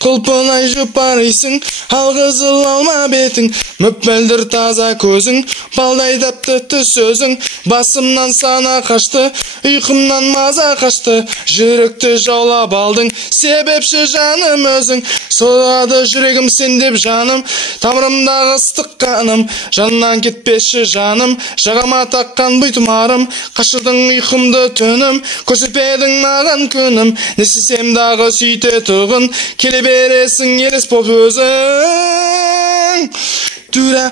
Құлпынай жұпарайсың, алғызыл алма бетің, мүпмелдір таза көзің, балдай тәтті сөзің. Басымнан сана қашты, ұйқымнан маза қашты, жүректі жаулап алдың, себепші жаным өзің. Соғады жүрегім сен деп жаным, тамырымдағы ыстық қаным, жаннан кетпеші жаным, жағама таққан бұйтымарым. Қашырдың ұйқымды түнім, көрсетпедің маған күнім, не істесем дағы сүйте тұғын, келе бересің елес боп өзің. Тура